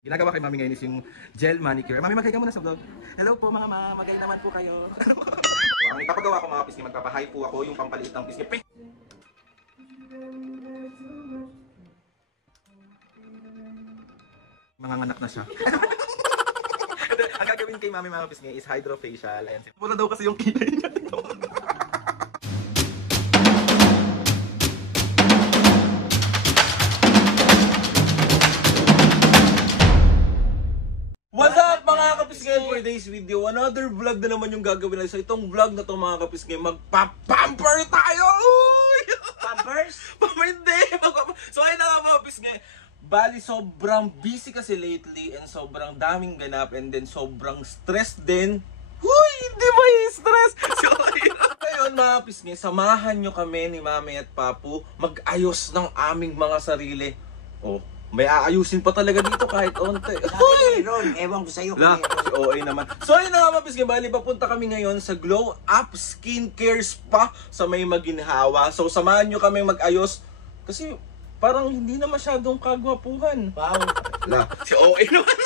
Ginagawa kay Mami ngayon is yung gel manicure. Mami, maghay ka muna sa vlog. Hello po mga magay naman po kayo. Ang ipapagawa ko mga pisngi, magpapahay po ako yung pampaliit ng pisngi. Manganganak na siya. Ang gagawin kay Mami mga pisngi is hydrofacial. Ayan. Mula daw kasi yung kilay niya. What's up mga kapisngay, for today's video, another vlog na naman yung gagawin natin. So itong vlog na to mga kapisngay, magpa-pamper tayo! Pampers? Hindi! So ayun na nga mga kapisngay, bali sobrang busy kasi lately and sobrang daming ganap and then sobrang stress din. Huy! Hindi ba yung stress? So ayun mga kapisngay, samahan nyo kami ni Mami at Papu mag-ayos ng aming mga sarili. Oh, may aayusin pa talaga dito kahit onte. Hoy! Ewan ko sa'yo. Si OA naman. So ayun na nga mga pisngi, bali papunta kami ngayon sa Glow Up Skincare Spa sa may Maginhawa. So samahan nyo kami mag-ayos kasi parang hindi na masyadong kagwapuhan. Wow. Si OA naman.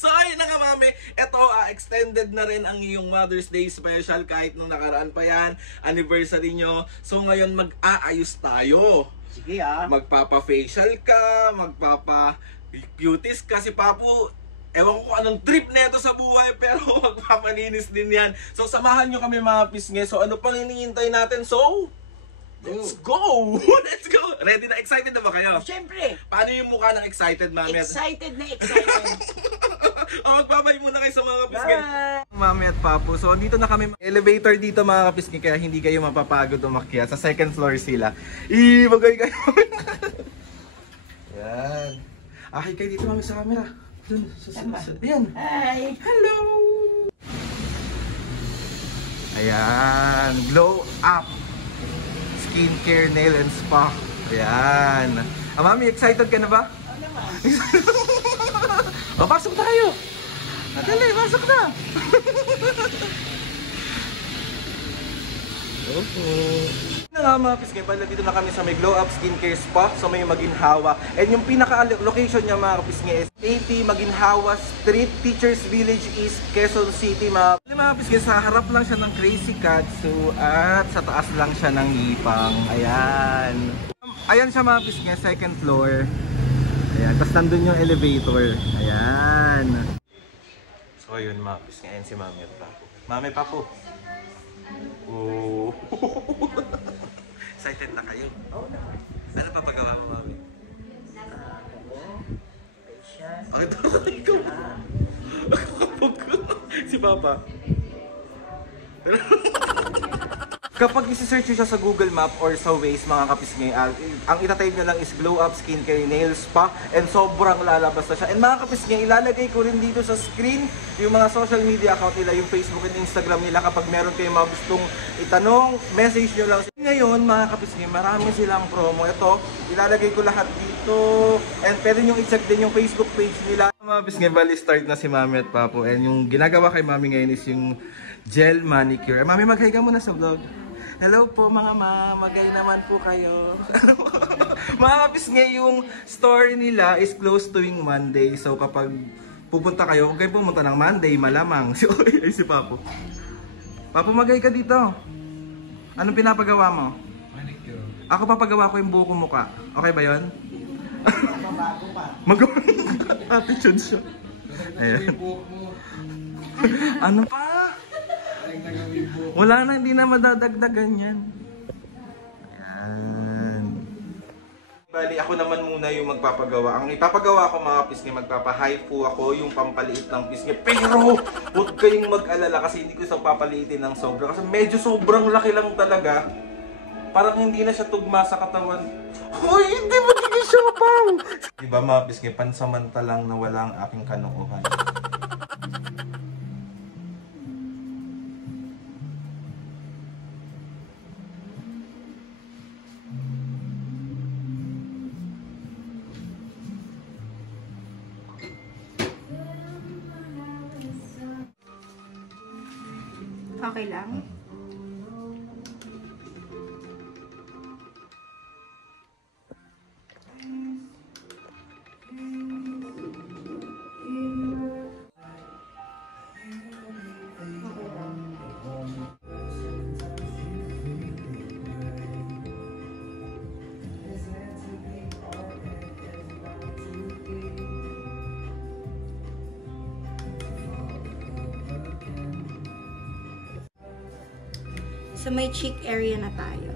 So ayun na nga mami, eto extended na rin ang iyong Mother's Day special kahit nung nakaraan pa yan, anniversary nyo. So ngayon mag-aayos tayo. Sige Magpapa-facial ka, magpapa-cuties ka. Si Papu, ewan ko anong trip neto sa buhay pero magpapalinis din yan. So samahan nyo kami mga pisngi. So ano pang hinihintay natin? So, let's go! Let's go! Ready na? Excited na ba kayo? Siyempre. Paano yung mukha ng excited, Mami? Excited na excited. Magpapay muna kayo sa mga kapisngi. Mami at Papu. So, dito na kami. Elevator dito mga kapisngi, kaya hindi kayo mapapagod umakyat. Sa second floor sila. Magay kayo. Yan. Akay kayo dito, Mami, sa camera. Ayan. Hi. Hello! Ayan. Glow Up Skincare, Nail and Spa. Ayan. Mami, excited ka na ba? Oo naman. Pasok tayo! Dali, pasok na! Na nga mga pisngi, pala dito na kami sa may Glow Up Skincare Spa sa may Maginhawa. And yung pinaka-location niya mga pisngi is 80 Maginhawa Street, Teachers Village East, Quezon City. Mga pisngi, sa harap lang siya ng Crazy Katsu at sa taas lang siya ng Ipang. Ayan. Ayan siya mga pisngi, second floor. Ayan, tapos nandun yung elevator. Ayan. So yun mga pisngi, ayan si Mami at Papu. Mami, Papu. Oh. Excited na kayo? Oo naman. Ano papagawa mo, Mami? Facial. Bakit ako ikaw? Si Papa. Kapag isi-search siya sa Google Map or sa Waze mga kapisngi, ang itatype niya lang is Glow Up Skincare Nail Spa and sobrang lalabas na siya. And mga kapisngi, ilalagay ko rin dito sa screen yung mga social media account nila, yung Facebook and Instagram nila kapag meron kayong mga gustong itanong, message nyo lang. Ngayon mga kapisngi, marami silang promo. Ito, ilalagay ko lahat dito and pwede nyo i-check din yung Facebook page nila. Mga kapisngi, bali start na si Mami at Papu and yung ginagawa kay Mami ngayon is yung gel manicure. Mami, maghay ka muna sa vlog. Hello po mga magay naman po kayo. Mga kapisngi, yung store nila is closed tuwing Monday. So kapag pupunta kayo, huwag kayo pumunta ng Monday, malamang. Si Papu. Papu, magay ka dito. Anong pinapagawa mo? Manicure. Ako papagawa ko yung buhok kong mukha. Okay ba yun? Mabago pa. Attitude siya. Ayan. Ano pa? Wala na, hindi na madadagdagan yan. Ayan. Bali, ako naman muna yung magpapagawa. Ang ipapagawa ko mga pisngi, magpapahaifu ako yung pampaliit ng pisngi. Pero, huwag kayong mag-alala kasi hindi ko sa papaliitin ng sobra. Kasi medyo sobrang laki lang talaga. Parang hindi na siya tugma sa katawan. Hoy, hindi magiging siopaw! Diba mga pisngi, pansamantalang nawala ang aking kanukuhan. Okay lang? So may cheek area na tayo.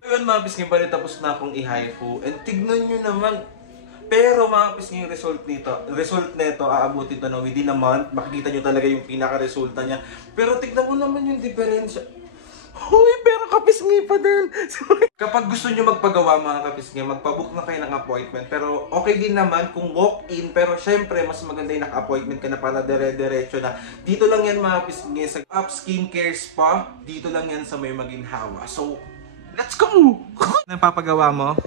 Ngayon mga pisngi, bali tapos na akong i-haifu. And tignan nyo naman. Pero mga pisngi, yung result nito, aabutin to na within a month. Makikita nyo talaga yung pinaka-resulta niya. Pero tignan mo naman yung diferensya. Hoy, pero kapisngi pa din. Kapag gusto nyo magpagawa mga kapisngi, magpabook na kayo ng appointment. Pero okay din naman kung walk-in. Pero syempre, mas maganda yung naka-appointment ka na para dire-diretso na. Dito lang yan mga kapisngi, sa Up Skincare Spa. Dito lang yan sa May Maginhawa. So, let's go! Anong papagawa mo?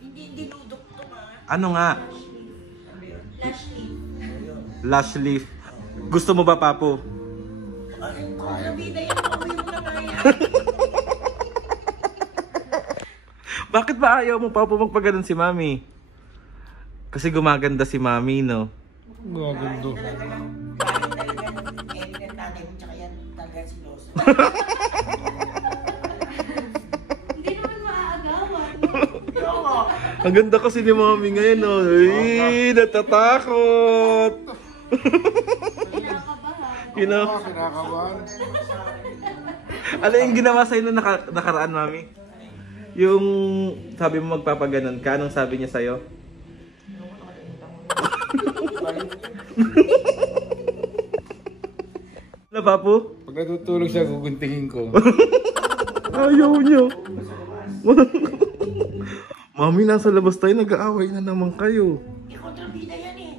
Hindi dinudok to mga. Ano nga? Lash leaf. Lash leaf. Gusto mo ba, Papo? Ay, kontrabida yan. Amoy mo na kaya. Bakit ba ayaw mo, Papo, magpaganon si Mami? Kasi gumaganda si Mami, no? Gagando. Bakit talagang evident natin mo tsaka yan talaga si Loso. Hindi naman maaagawan. Ang ganda kasi ni Mami ngayon, no? Ay, natatakot! Kinakabahan. Kinakabahan. Ano yung ginawa sa'yo nung nakaraan, Mami? Yung sabi mo magpapaganon ka, anong sabi niya sa'yo? Ano, Papo? Pag natutulog siya, guguntingin ko. Ayaw niyo. Mami, nasa labas tayo, nag-aaway na naman kayo. Eh, kontrabida yan eh.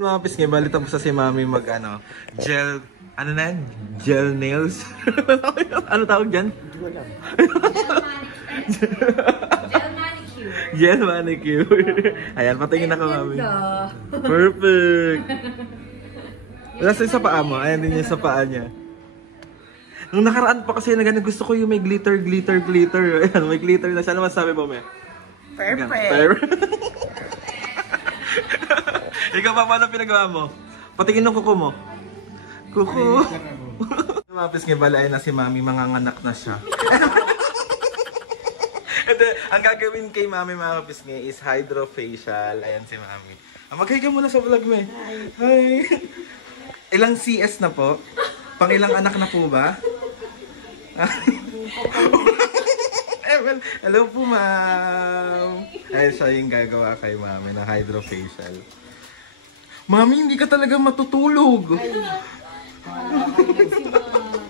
Mga pisngi, bali tapos na si Mami gel, ano na yan? Gel nails? Ano tawag dyan? Gel manicure. Ayan, patingin ako, Mami. Perfect. Nasa sa paa mo, ayan din yung sa paa niya. Nung nakaraan pa kasi gusto ko yung may glitter. Ayan, may glitter na siya. Ano masasabi mo, Me? Perfect. Ikaw pa, paano pinagawa mo? Patingin ng kuko mo. Kuko. Mapis nga bala ay na si Mami, manganganak na siya. Ito, ang gagawin kay Mami mga kapis nga is hydrofacial. Ayan si Mami. Mag-hi ka muna sa vlog mo eh. Hi. Ilang CS na po? Pang ilang anak na po ba? Well, hello po, ma'am. Ayun siya yung gagawa kay Mami ng hydrofacial. Mami, hindi ka talaga matutulog.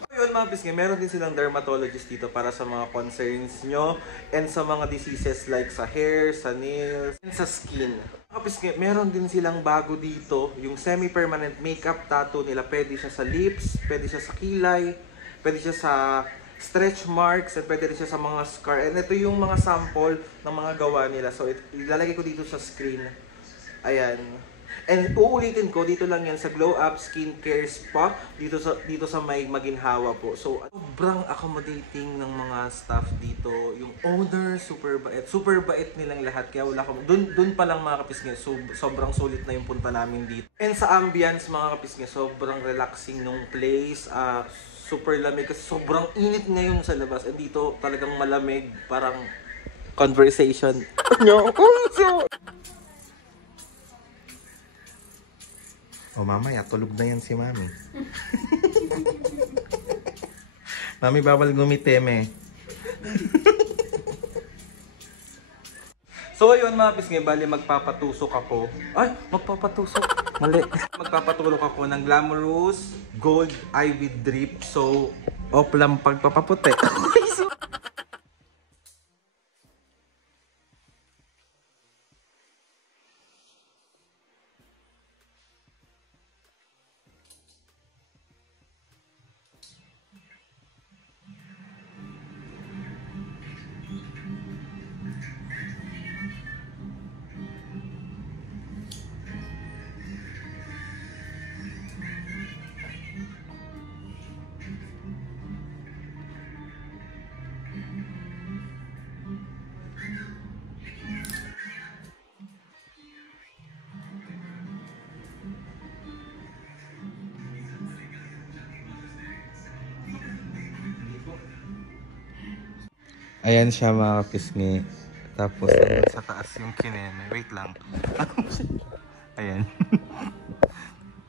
Ayun mga pisngi, meron din silang dermatologist dito para sa mga concerns nyo and sa mga diseases like sa hair, sa nails, and sa skin. Mga pisngi, meron din silang bago dito, yung semi-permanent makeup tattoo nila. Pwede siya sa lips, pwede siya sa kilay, pwede siya sa stretch marks, at pwede rin siya sa mga scar. And ito yung mga sample ng mga gawa nila. So, ilalagay ko dito sa screen. Ayan. And uulitin ko, dito lang yan sa Glow Up Skincare Spa, dito sa May Maginhawa po. So, sobrang accommodating ng mga staff dito. Yung owner, super bait. Super bait nilang lahat. Kaya wala dun pa lang mga kapisngi, sobrang sulit na yung punta namin dito. And sa ambience mga kapisngi, sobrang relaxing nung place. Super lamig kasi sobrang init ngayon sa labas. And dito talagang malamig, parang conversation. O mamaya, tulog na yan si Mami. Mami, bawal gumiteme. So ayun mga pisngi, bali magpapatusok ako. Ay, magpapatusok. Mali. Magpapatulok ako ng Glamorous Gold Ivy Drip. So, off lang pagpapaputi. Ayan siya mga kapisngi. Tapos sa taas yung kineme. Wait lang. Ayan.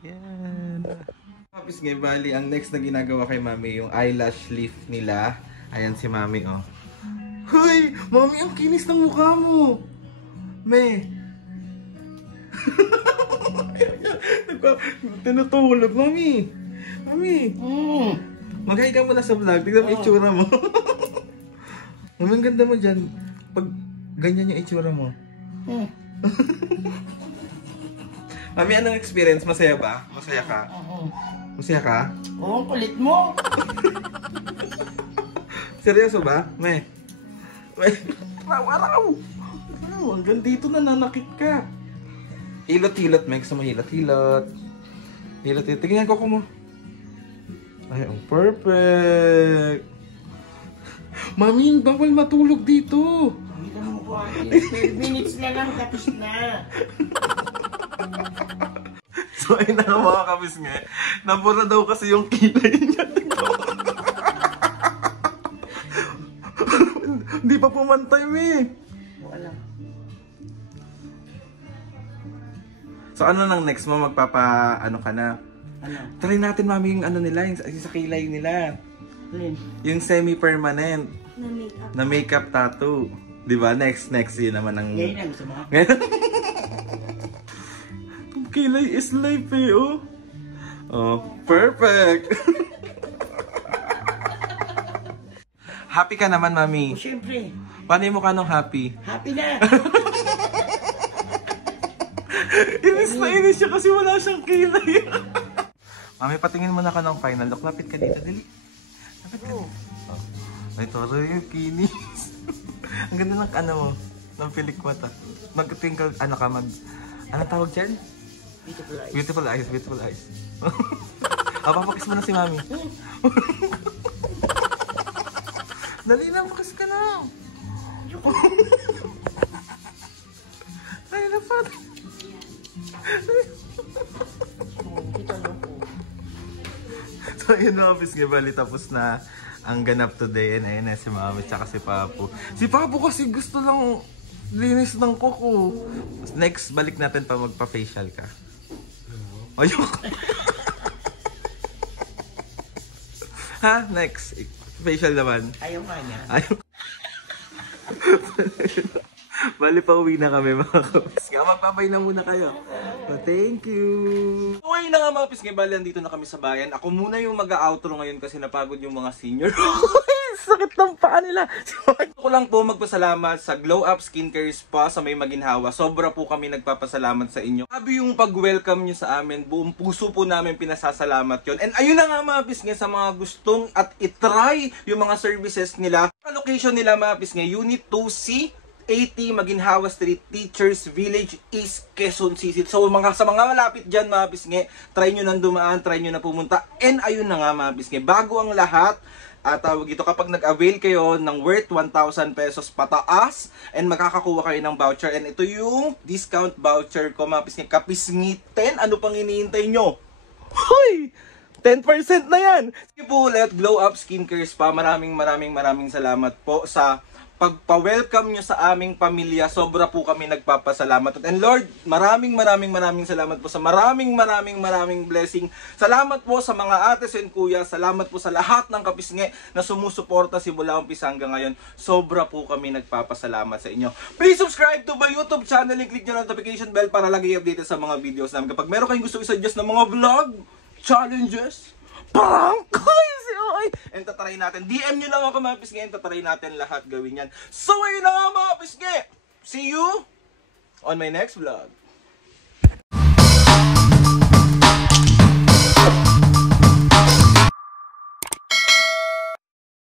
Yan. Kapisngi, bali ang next na ginagawa kay mami yung eyelash lift nila. Ayan si mami oh. Hoy! Mami, ang kinis ng mukha mo! Me! Tinutulog, mami! Mami! Mag-hi ka muna sa vlog. Tignan mo yung itsura mo. Mami, ang ganda mo dyan. Pag ganyan yung itsura mo. Mami, anong experience? Masaya ba? Masaya ka? Masaya ka? Oo, kulit mo. Seryoso ba? Me? Araw-araw! Hanggang dito na nanakit ka. Hilot-hilot, me. Gusto mo hilot-hilot. Hilot-hilot. Tingnan ko mo. Ay, ang perfect. Mami, bawal matulog dito. Hindi mo ko. 12 minutes na lang, tapos na. So, ayun na nga mga kabis nga. Nabura daw kasi yung kilay niya. Hindi pa pumantay, me. Wala. So, ano nang next mo? Ano ka na? Ano? Try natin, mami, yung ano nila, yung sa kilay nila. Alin? Yung semi-permanent Na makeup. na makeup tattoo. Di ba? Next, yun naman ang... Ngayon na gusto mo. Ngayon? Kilay is life eh, oh. Oh, perfect. Happy ka naman, mami. O, syempre. Paano yung mukha nung happy? Happy na. Inis na inis siya kasi wala siyang kilay. Mami, patingin mo na ka ng final look. Lapit ka dito, dali. Lapit ka dito. Oh. Ay, toro yung kinis. Ang ganda ng ano mo, ng pilikmata. Magtingin ka, ano ka, ano tawag dyan? Beautiful eyes. Beautiful eyes, beautiful eyes. Papakis mo na si mami. Dali na, pakis ka na. Ay, napat. So, yun mga pisngi, bali tapos na ang ganap today. And ayun na si mami tsaka si Papu. Si Papu kasi gusto lang linis ng kuko. Next, balik natin pa magpa-facial ka. Ayun. Ha? Next. Facial naman. Ayaw nga niya. Ayaw. Bali pa uwi na kami mga kapisngi. Magpapay na muna kayo. So, thank you. So, ayun na nga mga pisngi. Bali, andito na kami sa bayan. Ako muna yung mag-outro ngayon kasi napagod yung mga senior. Sakit ng paa nila. Gusto ko lang po magpasalamat sa Glow Up Skincare Spa sa May Maginhawa. Sobra po kami nagpapasalamat sa inyo. Sabi yung pag-welcome nyo sa amin, buong puso po namin pinasasalamat yon. And ayun na nga mga pisngi, sa mga gustong at itry yung mga services nila. Ang location nila mga pisngi, Unit 2C, 80 Maginhawa Street, Teachers Village, East Quezon City. So sa mga malapit dyan mga pisngi, try nyo nang dumaan, try nyo na pumunta. And ayun na nga mga pisngi, bago ang lahat, tawag ito, kapag nag-avail kayo ng worth 1,000 pesos pataas and makakakuha kayo ng voucher. And ito yung discount voucher ko mga pisngi, kapisngi 10. Ano pang iniintay nyo? Hoy! 10% na yan! Sige po ulit, Glow Up Skincare Spa. Maraming salamat po sa pagpa-welcome nyo sa aming pamilya. Sobra po kami nagpapasalamat. And Lord, maraming salamat po sa maraming blessing. Salamat po sa mga ates and kuya. Salamat po sa lahat ng kapisngi na sumusuporta simula umpisa hanggang ngayon. Sobra po kami nagpapasalamat sa inyo. Please subscribe to my YouTube channel and click nyo notification bell para lagi updated sa mga videos namin. Kapag meron kayong gusto i-suggest ng mga vlog, challenges, prank, and tatry natin. DM nyo lang ako mga pisngi, and tatry natin lahat gawin yan. So ayun na nga mga pisngi. See you on my next vlog.